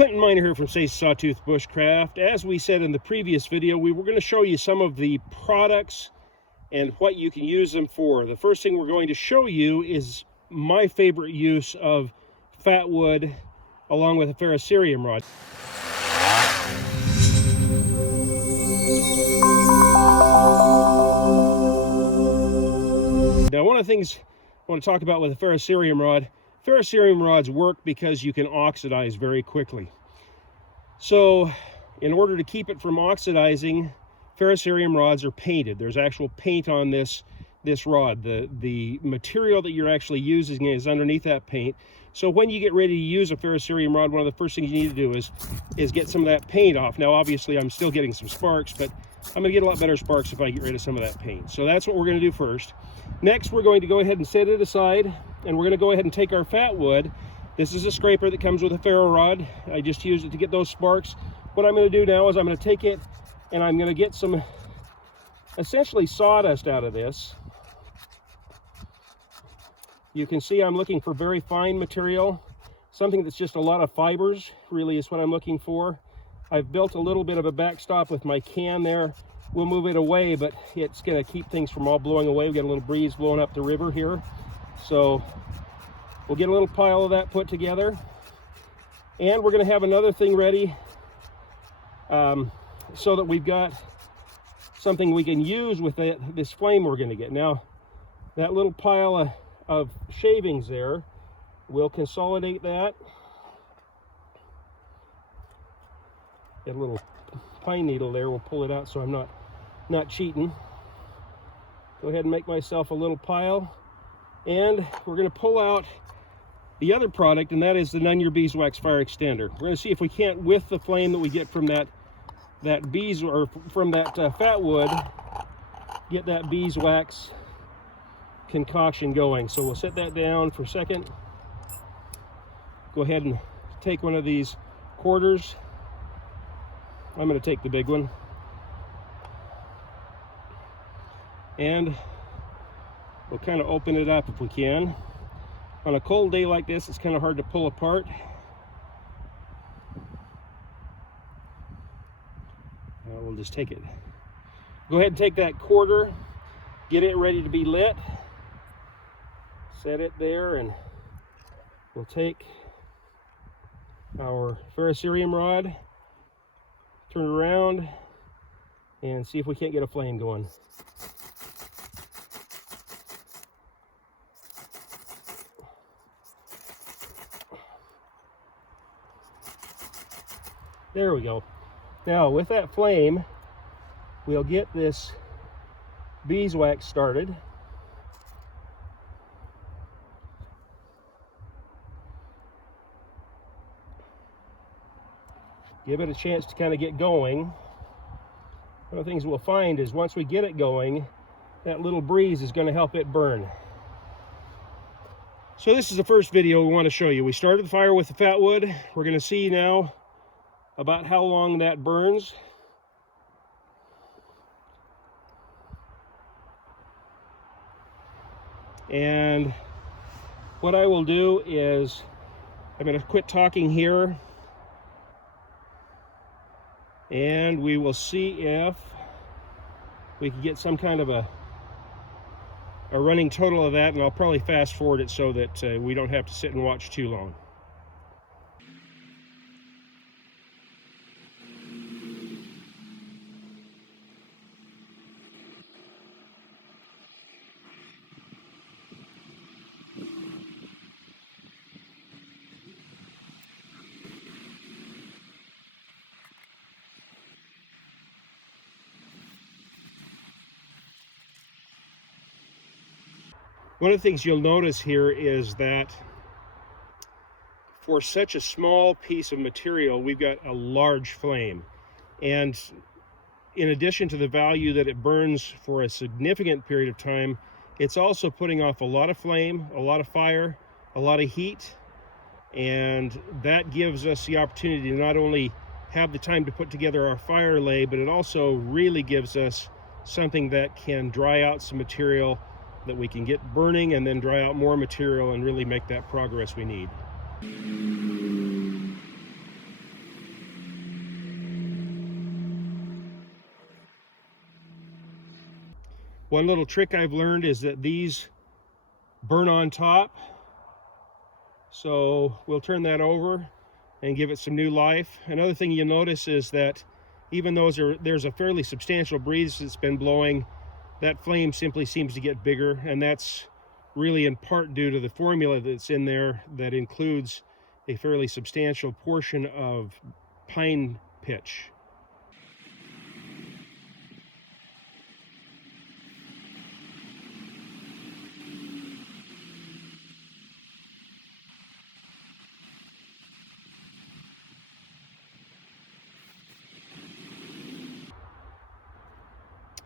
Clinton Miner here from Sawtooth Bushcraft. As we said in the previous video, we were going to show you some of the products and what you can use them for. The first thing we're going to show you is my favorite use of Fatwood along with a ferrocerium rod. Now, one of the things I want to talk about with a ferrocerium rods work because you can oxidize very quickly. So in order to keep it from oxidizing, ferrocerium rods are painted. There's actual paint on this rod. The material that you're actually using is underneath that paint. So when you get ready to use a ferrocerium rod, one of the first things you need to do is get some of that paint off. Now obviously I'm still getting some sparks, but I'm going to get a lot better sparks if I get rid of some of that paint. So that's what we're going to do first. Next, we're going to go ahead and set it aside, and we're going to go ahead and take our Fatwood. This is a scraper that comes with a ferro rod. I just used it to get those sparks. What I'm going to do now is I'm going to take it and I'm going to get some essentially sawdust out of this. You can see I'm looking for very fine material, something that's just a lot of fibers, really is what I'm looking for. I've built a little bit of a backstop with my can there. We'll move it away, but it's going to keep things from all blowing away. We've got a little breeze blowing up the river here. So we'll get a little pile of that put together. And we're going to have another thing ready so that we've got something we can use with this flame we're going to get. Now, that little pile of shavings there, we'll consolidate that. Get a little pine needle there, we'll pull it out so I'm not cheating. Go ahead and make myself a little pile, and we're going to pull out the other product, and that is the Beezwax fire extender. We're going to see if we can't, with the flame that we get from that Fatwood, get that beeswax concoction going. So we'll set that down for a second. Go ahead and take one of these quarters. I'm going to take the big one. And we'll kind of open it up if we can. On a cold day like this, it's kind of hard to pull apart. We'll just take it. Go ahead and take that quarter, get it ready to be lit. Set it there, and we'll take our ferrocerium rod, turn it around, and see if we can't get a flame going. There we go. Now with that flame, we'll get this beeswax started. Give it a chance to kind of get going. One of the things we'll find is once we get it going, that little breeze is going to help it burn. So this is the first video we want to show you. We started the fire with the Fatwood. We're going to see now about how long that burns. And what I will do is I'm going to quit talking here, and we will see if we can get some kind of a running total of that, and I'll probably fast forward it so that we don't have to sit and watch too long. One of the things you'll notice here is that for such a small piece of material, we've got a large flame. And in addition to the value that it burns for a significant period of time, it's also putting off a lot of flame, a lot of fire, a lot of heat. And that gives us the opportunity to not only have the time to put together our fire lay, but it also really gives us something that can dry out some material that we can get burning, and then dry out more material and really make that progress we need. One little trick I've learned is that these burn on top. So we'll turn that over and give it some new life. Another thing you'll notice is that even though there's a fairly substantial breeze that's been blowing, that flame simply seems to get bigger, and that's really in part due to the formula that's in there that includes a fairly substantial portion of pine pitch.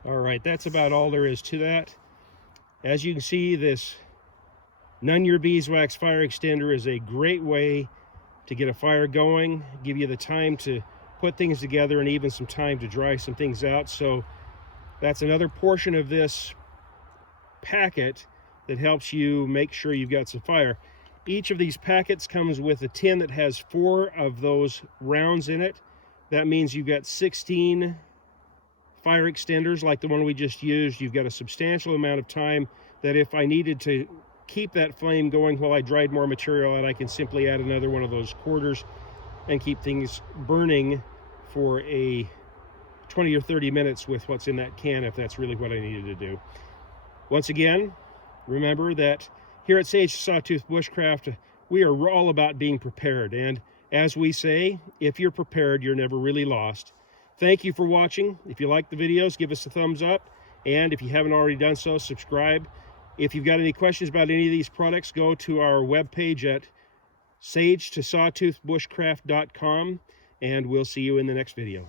All right, that's about all there is to that. As you can see, this None Your Beeswax fire extender is a great way to get a fire going, give you the time to put things together and even some time to dry some things out. So that's another portion of this packet that helps you make sure you've got some fire. Each of these packets comes with a tin that has 4 of those rounds in it. That means you've got 16 fire extenders like the one we just used. You've got a substantial amount of time that if I needed to keep that flame going while I dried more material out, I can simply add another one of those quarters and keep things burning for a 20 or 30 minutes with what's in that can, if that's really what I needed to do. Once again, remember that here at Sage Sawtooth Bushcraft, we are all about being prepared. And as we say, if you're prepared, you're never really lost. Thank you for watching. If you like the videos, give us a thumbs up. And if you haven't already done so, subscribe. If you've got any questions about any of these products, go to our webpage at sagetosawtoothbushcraft.com, and we'll see you in the next video.